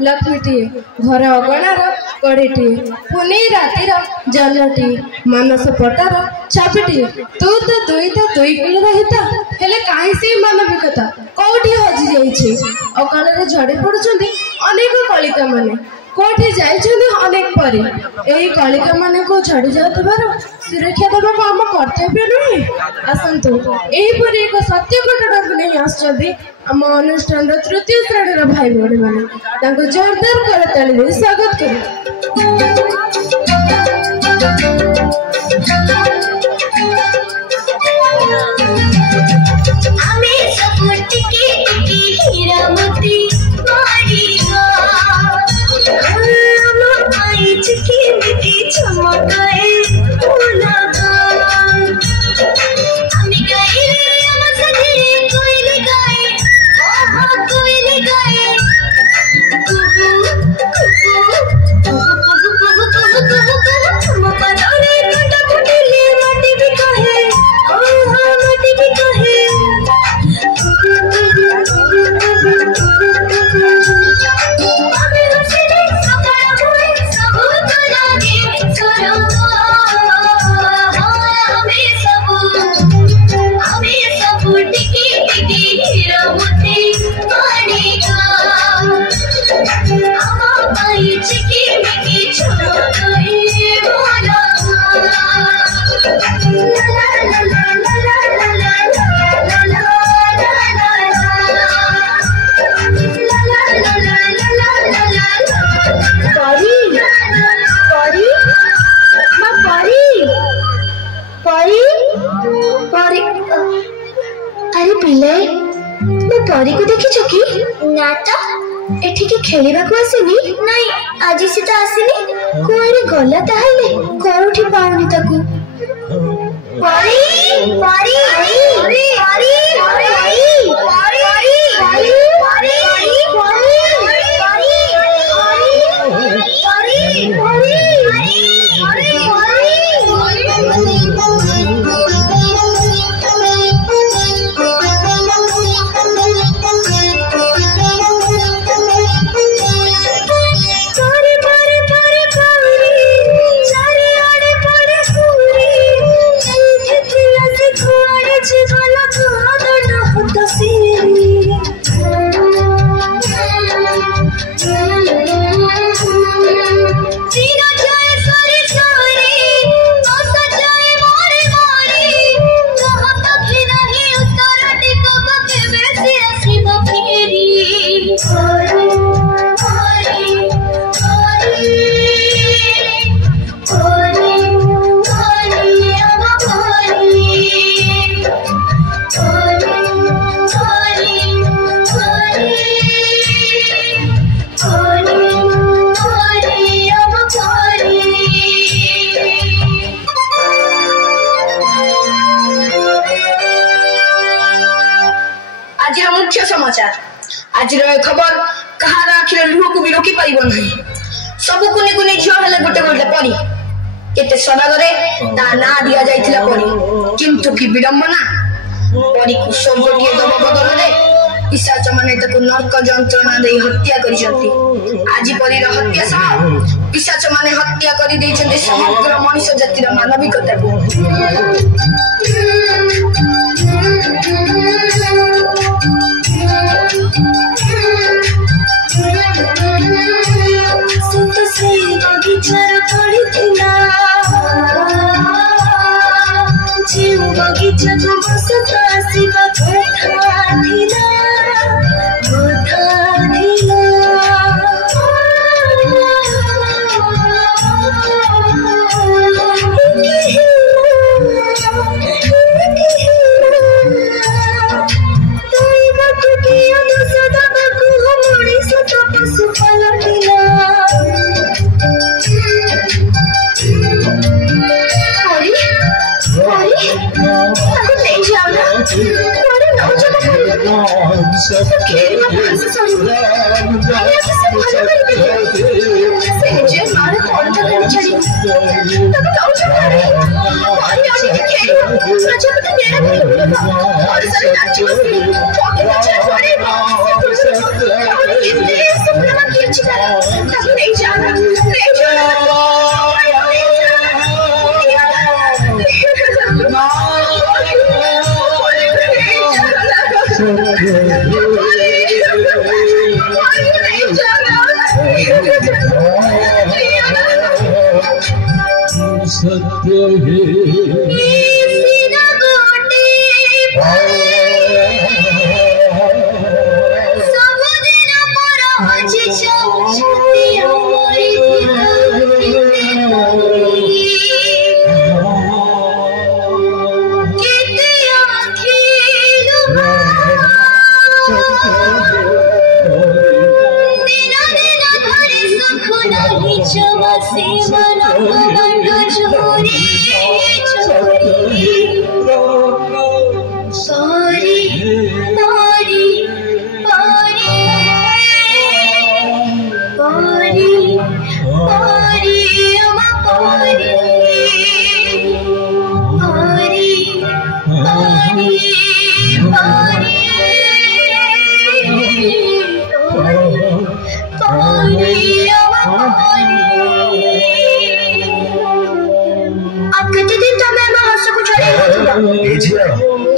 लक्ष्मीटीए घर अगणार कड़ीटीए पुनी रातिर जन्मटीए मानस पटार छापीटीए तू तो दुई कुल रहिता हेले काहे से मानविकता कौटी हजि जाइछि अकाल झड़ी पड़ुछन्ति अनेक कलिका माने कोठी जाइछन्ति अनेक परी एही कलिका माने को छड़ी जातबार सुरक्षा देबा आम कर्तव्य नहीं आसंतु एही परी एक सत्य घटना को नहीं आछन्ति आम अनुष्ठान तृतीय श्रेणी भाई भौणी माने तांको जोरदार करताली स्वागत करू। अरे पिले मो परी को देखी कि ना तो एठी के खेलिबा को आसीनी नहीं आज से तो आसीनी कोरे गला ताहले कोठी पाउनी तकू परी परी परी परी परी परी आज खबर कहार आखिर लुह को भी रोकी पारिब नहीं सब कुनी कुनी झियो हेले गोटे गोटे परी केते सदागरे ता ना दिया जाइथिला परी किंतु की विडंबना परी को स्वर्गटीय दब बदल रे पिशाच माने ताको नरक जंत्रणा दे हत्या करिसंती आज परी हत्या सह पिशाच माने हत्या करि दैछन्ते समग्र मनुष्य जातिर मानविकता को बगीचा को बसता सिवा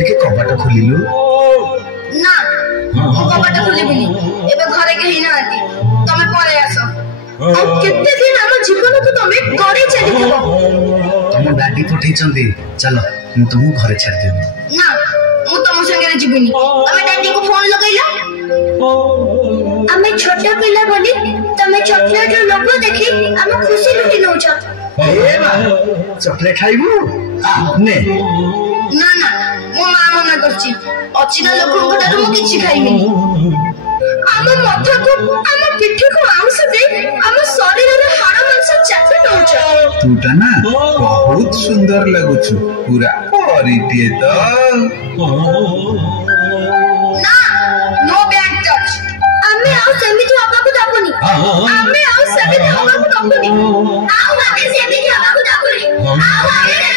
टिके कबाट खोलिलु ना मो कबाट खोलिबिनी एबे घरे के हिना आती तमे पळे आसो आ केते दिन हम जीवन को तमे करे चली देबो तम दादी पठै चंदी चलो मु तुमु घरे छाड़ देबी ना मु तम संगे जीबिनी तमे दादी को फोन लगैला हमें छोटा पिला बोली तमे चॉकलेट रो लोगो देखि हम खुशी लुटी नउ छ ए बा चॉकलेट खाइबू ने ना ना मो मां मना करछि अचिना लोकन को डर मु किछि खाइबिनी आम मथा को आम पिठी को आउस दे आम शरीर रे हाड़ मांस चापी नउ छ तूटा ना बहुत सुंदर लागुछु पूरा परिटिए तो ना नो बैड टच हमें आउ सेमिति हबा को दाबुनी हमें आउ सेमिति हबा को दाबुनी आउ हमें सेमिति हबा को दाबुनी आउ